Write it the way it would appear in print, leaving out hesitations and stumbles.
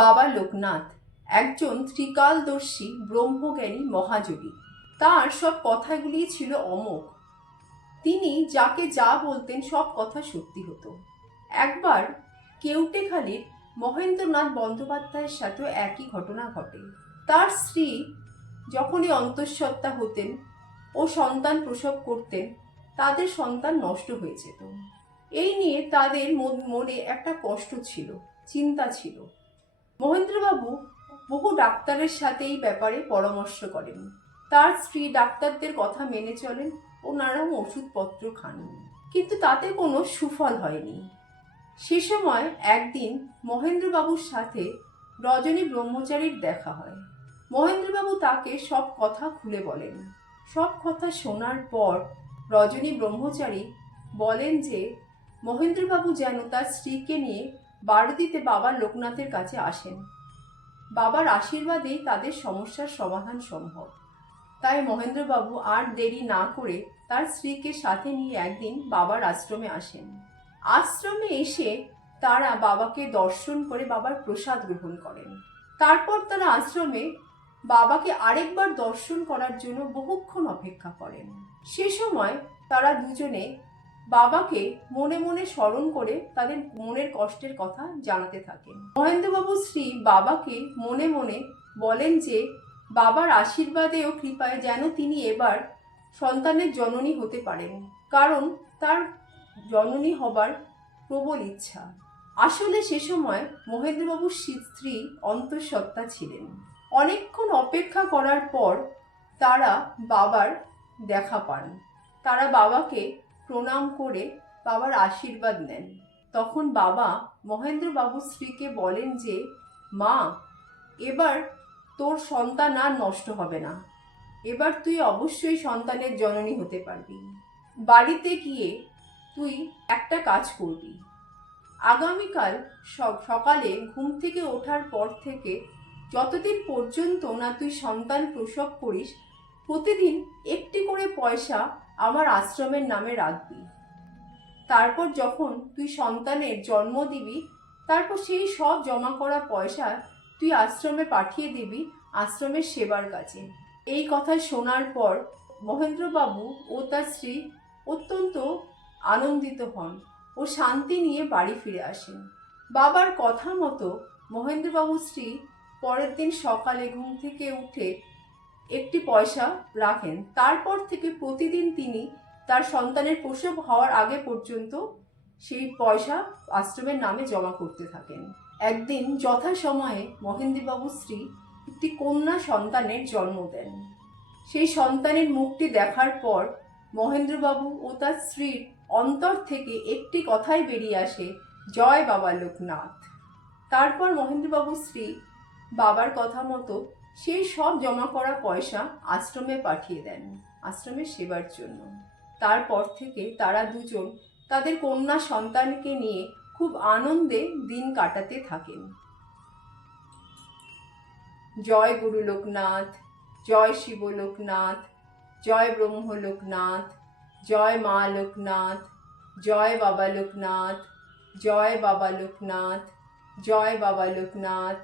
বাবা লোকনাথ একজন ত্রিকালদর্শী ব্রহ্মজ্ঞানী মহাযোগী। তার সব কথাগুলি ছিল অমোঘ। তিনি যাকে যা বলতেন সব কথা সত্যি হতো। একবার কেউটেখালির মহেন্দ্রনাথ বন্দ্যোপাধ্যায়ের সাথেও একই ঘটনা ঘটে। তার স্ত্রী যখনই অন্তঃসত্ত্বা হতেন ও সন্তান প্রসব করতেন, তাদের সন্তান নষ্ট হয়ে যেত। এই নিয়ে তাদের মনে একটা কষ্ট ছিল, চিন্তা ছিল। মহেন্দ্রবাবু বহু ডাক্তারের সাথে এই ব্যাপারে পরামর্শ করেন। তার স্ত্রী ডাক্তারদের কথা মেনে চলেন ও নানান ওষুধপত্র খান, কিন্তু তাতে কোনো সুফল হয়নি। সে সময় একদিন মহেন্দ্রবাবুর সাথে রজনী ব্রহ্মচারীর দেখা হয়। মহেন্দ্রবাবু তাকে সব কথা খুলে বলেন। সব কথা শোনার পর রজনী ব্রহ্মচারী বলেন যে মহেন্দ্রবাবু যেন তার স্ত্রীকে নিয়ে বাড়িতে বাবা লোকনাথের কাছে আসেন। বাবার আশীর্বাদেই তাদের সমস্যার সমাধান সম্ভব। তাই মহেন্দ্রবাবু আর দেরি না করে তার স্ত্রীকে সাথে নিয়ে একদিন বাবার আশ্রমে আসেন। আশ্রমে এসে তারা বাবাকে দর্শন করে বাবার প্রসাদ গ্রহণ করেন। তারপর তারা আশ্রমে বাবাকে আরেকবার দর্শন করার জন্য বহুক্ষণ অপেক্ষা করেন। সে সময় তারা দুজনে বাবাকে মনে মনে স্মরণ করে তাদের মনের কষ্টের কথা জানাতে থাকেন। মহেন্দ্রবাবুর স্ত্রী বাবাকে মনে মনে বলেন যে বাবার আশীর্বাদে ও কৃপায় যেন তিনি এবার সন্তানের জননী হতে পারেন, কারণ তার জননী হবার প্রবল ইচ্ছা। আসলে সে সময় মহেন্দ্রবাবুর স্ত্রী অন্তঃসত্ত্বা ছিলেন। অনেকক্ষণ অপেক্ষা করার পর তারা বাবার দেখা পান। তারা বাবাকে প্রণাম করে বাবার আশীর্বাদ নেন। তখন বাবা মহেন্দ্রবাবুর স্ত্রীকে বলেন যে মা, এবার তোর সন্তান আর নষ্ট হবে না। এবার তুই অবশ্যই সন্তানের জননী হতে পারবি। বাড়িতে গিয়ে তুই একটা কাজ করবি। আগামীকাল সকালে ঘুম থেকে ওঠার পর থেকে যতদিন পর্যন্ত না তুই সন্তান প্রসব করিস, প্রতিদিন একটি করে পয়সা আমার আশ্রমের নামে রাখবি। তারপর যখন তুই সন্তানের জন্ম দিবি, তারপর সেই সব জমা করা পয়সা তুই আশ্রমে পাঠিয়ে দিবি আশ্রমের সেবার কাজে। এই কথা শোনার পর মহেন্দ্রবাবু ও তার স্ত্রী অত্যন্ত আনন্দিত হন ও শান্তি নিয়ে বাড়ি ফিরে আসেন। বাবার কথা মতো মহেন্দ্রবাবুর স্ত্রী পরের দিন সকালে ঘুম থেকে উঠে একটি পয়সা রাখেন। তারপর থেকে প্রতিদিন তিনি তার সন্তানের প্রসব হওয়ার আগে পর্যন্ত সেই পয়সা আশ্রমের নামে জমা করতে থাকেন। একদিন যথাসময়ে মহেন্দ্রবাবুর স্ত্রী একটি কন্যা সন্তানের জন্ম দেন। সেই সন্তানের মুখটি দেখার পর মহেন্দ্রবাবু ও তার স্ত্রীর অন্তর থেকে একটি কথাই বেরিয়ে আসে, জয় বাবা লোকনাথ। তারপর মহেন্দ্রবাবুর স্ত্রী বাবার কথা মতো সেই সব জমা করা পয়সা আশ্রমে পাঠিয়ে দেন আশ্রমের সেবার জন্য। তারপর থেকে তারা দুজন তাদের কন্যা সন্তানকে নিয়ে খুব আনন্দে দিন কাটাতে থাকেন। জয় গুরু লোকনাথ, জয় শিব লোকনাথ, জয় ব্রহ্ম লোকনাথ, জয় মা লোকনাথ, জয় বাবা লোকনাথ, জয় বাবা লোকনাথ, জয় বাবা লোকনাথ।